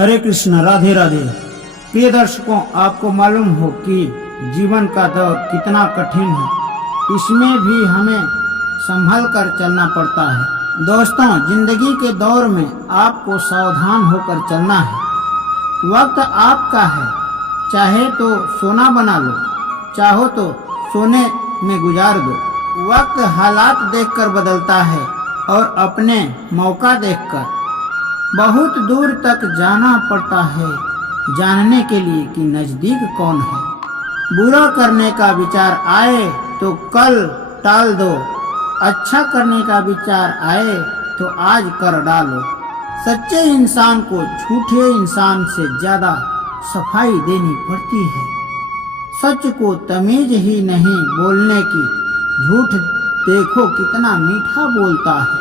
हरे कृष्ण, राधे राधे। प्रिय दर्शकों, आपको मालूम हो कि जीवन का दौर कितना कठिन है। इसमें भी हमें संभल कर चलना पड़ता है। दोस्तों, जिंदगी के दौर में आपको सावधान होकर चलना है। वक्त आपका है, चाहे तो सोना बना लो, चाहो तो सोने में गुजार दो। वक्त हालात देखकर बदलता है और अपने मौका देखकर। बहुत दूर तक जाना पड़ता है जानने के लिए कि नजदीक कौन है। बुरा करने का विचार आए तो कल टाल दो, अच्छा करने का विचार आए तो आज कर डालो। सच्चे इंसान को झूठे इंसान से ज्यादा सफाई देनी पड़ती है। सच को तमीज ही नहीं बोलने की, झूठ देखो कितना मीठा बोलता है।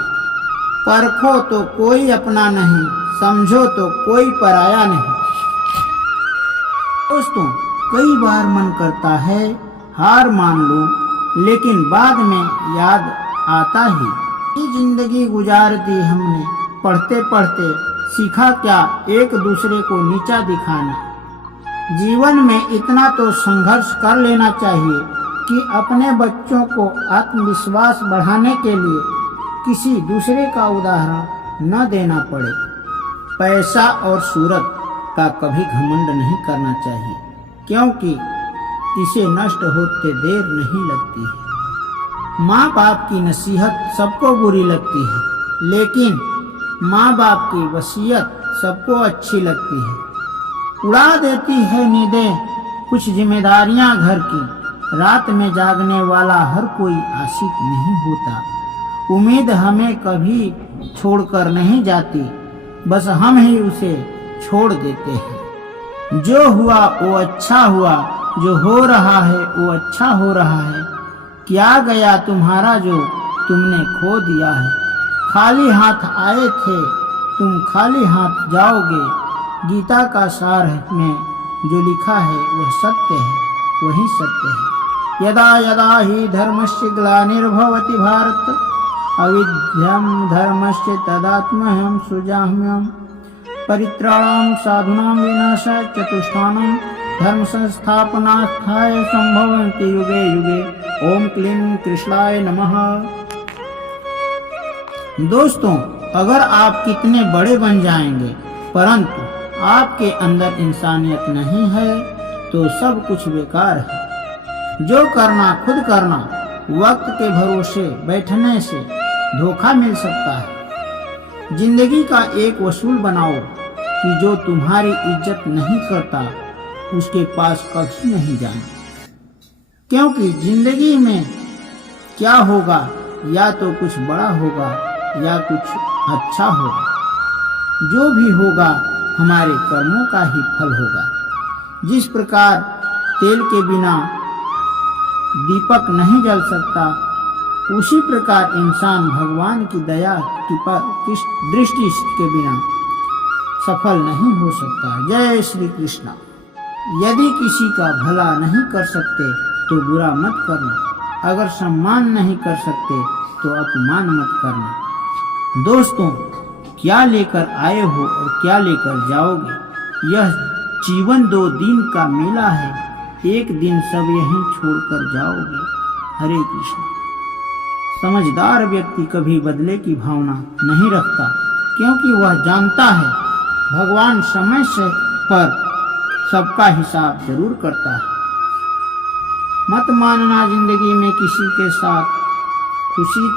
परखो तो कोई अपना नहीं, समझो तो कोई पराया नहीं। दोस्तों, कई बार मन करता है हार मान लूं, लेकिन बाद में याद आता ही जिंदगी गुजार दी हमने। पढ़ते पढ़ते सीखा क्या एक दूसरे को नीचा दिखाना। जीवन में इतना तो संघर्ष कर लेना चाहिए कि अपने बच्चों को आत्मविश्वास बढ़ाने के लिए किसी दूसरे का उदाहरण न देना पड़े। पैसा और शोहरत का कभी घमंड नहीं करना चाहिए, क्योंकि इसे नष्ट होते देर नहीं लगती है। माँ बाप की नसीहत सबको बुरी लगती है, लेकिन माँ बाप की वसीयत सबको अच्छी लगती है। उड़ा देती है नींदें कुछ जिम्मेदारियां घर की। रात में जागने वाला हर कोई आशिक नहीं होता। उम्मीद हमें कभी छोड़कर नहीं जाती, बस हम ही उसे छोड़ देते हैं। जो हुआ वो अच्छा हुआ, जो हो रहा है वो अच्छा हो रहा है। क्या गया तुम्हारा जो तुमने खो दिया है। खाली हाथ आए थे तुम खाली हाथ जाओगे। गीता का सार में जो लिखा है वह सत्य है, वही सत्य है। यदा यदा ही धर्मस्य ग्लानिर्भवति भारत, अविद्यम धर्मस्य तदात्म्यहं सृजाम्यहम्। परित्राणां साधूनां विनाशाय चतुष्टानं धर्म संस्थापनार्थाय संभवन्ति युगे युगे। ओम क्लीं कृष्णाय नमः। दोस्तों, अगर आप कितने बड़े बन जाएंगे, परंतु आपके अंदर इंसानियत नहीं है तो सब कुछ बेकार है। जो करना खुद करना। वक्त के भरोसे बैठने से धोखा मिल सकता है। जिंदगी का एक वसूल बनाओ कि जो तुम्हारी इज्जत नहीं करता उसके पास कभी नहीं जाना, क्योंकि जिंदगी में क्या होगा, या तो कुछ बड़ा होगा या कुछ अच्छा होगा। जो भी होगा हमारे कर्मों का ही फल होगा। जिस प्रकार तेल के बिना दीपक नहीं जल सकता, उसी प्रकार इंसान भगवान की दया की दृष्टि के बिना सफल नहीं हो सकता। जय श्री कृष्ण। यदि किसी का भला नहीं कर सकते तो बुरा मत करना। अगर सम्मान नहीं कर सकते तो अपमान मत करना। दोस्तों, क्या लेकर आए हो और क्या लेकर जाओगे। यह जीवन 2 दिन का मेला है, एक दिन सब यहीं छोड़कर जाओगे। हरे कृष्ण। समझदार व्यक्ति कभी बदले की भावना नहीं रखता, क्योंकि वह जानता है भगवान समय से पर सबका हिसाब जरूर करता है। मत मानना जिंदगी में किसी के साथ खुशी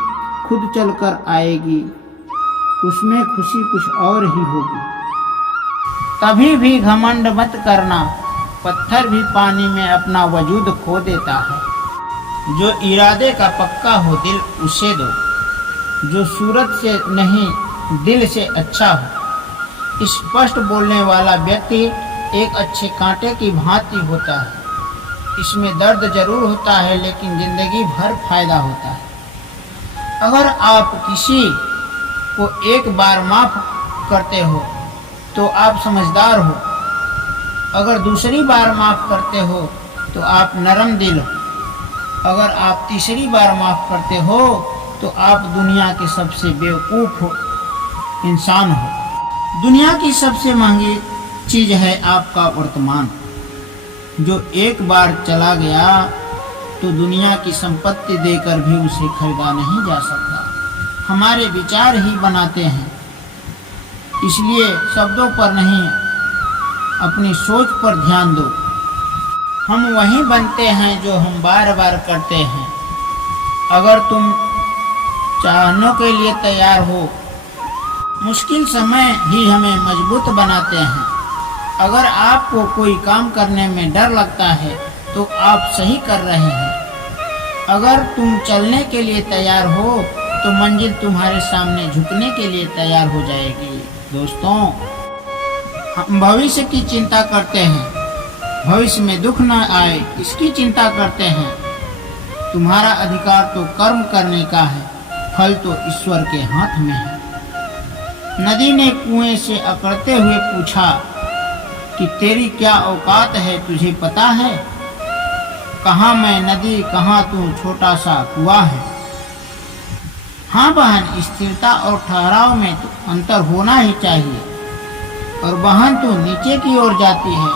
खुद चलकर आएगी, उसमें खुशी कुछ और ही होगी। कभी भी घमंड मत करना। पत्थर भी पानी में अपना वजूद खो देता है। जो इरादे का पक्का हो दिल उसे दो, जो सूरत से नहीं दिल से अच्छा हो। स्पष्ट बोलने वाला व्यक्ति एक अच्छे कांटे की भांति होता है। इसमें दर्द जरूर होता है, लेकिन जिंदगी भर फायदा होता है। अगर आप किसी को एक बार माफ करते हो तो आप समझदार हो। अगर दूसरी बार माफ करते हो तो आप नरम दिल हो। अगर आप तीसरी बार माफ करते हो तो आप दुनिया के सबसे बेवकूफ इंसान हो। दुनिया की सबसे महंगी चीज है आपका वर्तमान, जो एक बार चला गया तो दुनिया की संपत्ति देकर भी उसे खरीदा नहीं जा सकता। हमारे विचार ही बनाते हैं, इसलिए शब्दों पर नहीं अपनी सोच पर ध्यान दो। हम वही बनते हैं जो हम बार बार करते हैं। अगर तुम चाहने के लिए तैयार हो, मुश्किल समय ही हमें मजबूत बनाते हैं। अगर आपको कोई काम करने में डर लगता है तो आप सही कर रहे हैं। अगर तुम चलने के लिए तैयार हो तो मंजिल तुम्हारे सामने झुकने के लिए तैयार हो जाएगी। दोस्तों, हम भविष्य की चिंता करते हैं, भविष्य में दुख न आए इसकी चिंता करते हैं। तुम्हारा अधिकार तो कर्म करने का है, फल तो ईश्वर के हाथ में है। नदी ने कुएं से अकड़ते हुए पूछा कि तेरी क्या औकात है, तुझे पता है? कहाँ मैं नदी, कहाँ तू छोटा सा कुआं है। हाँ बहन, स्थिरता और ठहराव में तो अंतर होना ही चाहिए। और बहन तू नीचे की ओर जाती है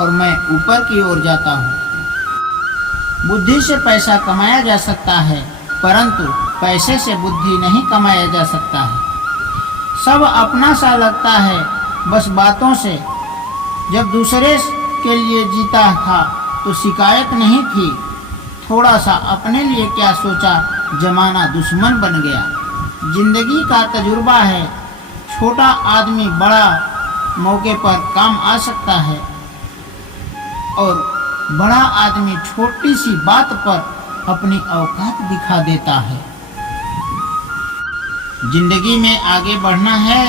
और मैं ऊपर की ओर जाता हूँ। बुद्धि से पैसा कमाया जा सकता है, परंतु पैसे से बुद्धि नहीं कमाया जा सकता है। सब अपना सा लगता है बस बातों से। जब दूसरे के लिए जीता था तो शिकायत नहीं थी। थोड़ा सा अपने लिए क्या सोचा, जमाना दुश्मन बन गया। जिंदगी का तजुर्बा है, छोटा आदमी बड़ा मौके पर काम आ सकता है और बड़ा आदमी छोटी सी बात पर अपनी औकात दिखा देता है। जिंदगी में आगे बढ़ना है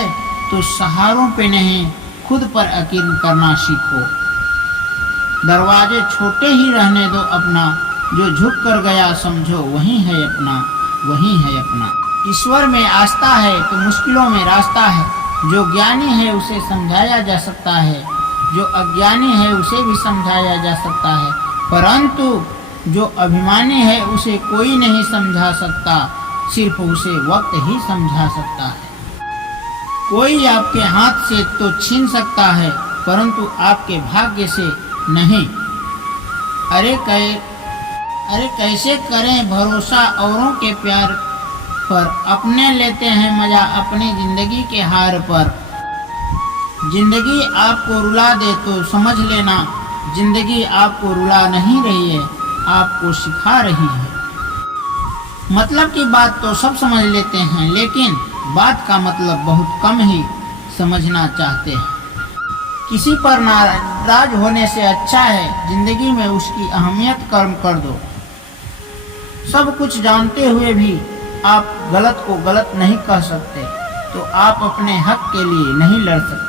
तो सहारों पे नहीं, खुद पर यकीन करना सीखो। दरवाजे छोटे ही रहने दो अपना, जो झुक कर गया समझो वही है अपना, वही है अपना। ईश्वर में आस्था है तो मुश्किलों में रास्ता है। जो ज्ञानी है उसे समझाया जा सकता है, जो अज्ञानी है उसे भी समझाया जा सकता है, परंतु जो अभिमानी है उसे कोई नहीं समझा सकता, सिर्फ उसे वक्त ही समझा सकता है। कोई आपके हाथ से तो छीन सकता है, परंतु आपके भाग्य से नहीं। अरे कैसे करें भरोसा औरों के प्यार पर, अपने लेते हैं मजा अपनी जिंदगी के हार पर। जिंदगी आपको रुला दे तो समझ लेना, जिंदगी आपको रुला नहीं रही है, आपको सिखा रही है। मतलब की बात तो सब समझ लेते हैं, लेकिन बात का मतलब बहुत कम ही समझना चाहते हैं। किसी पर नाराज होने से अच्छा है जिंदगी में उसकी अहमियत कम कर दो। सब कुछ जानते हुए भी आप गलत को गलत नहीं कह सकते, तो आप अपने हक के लिए नहीं लड़ सकते।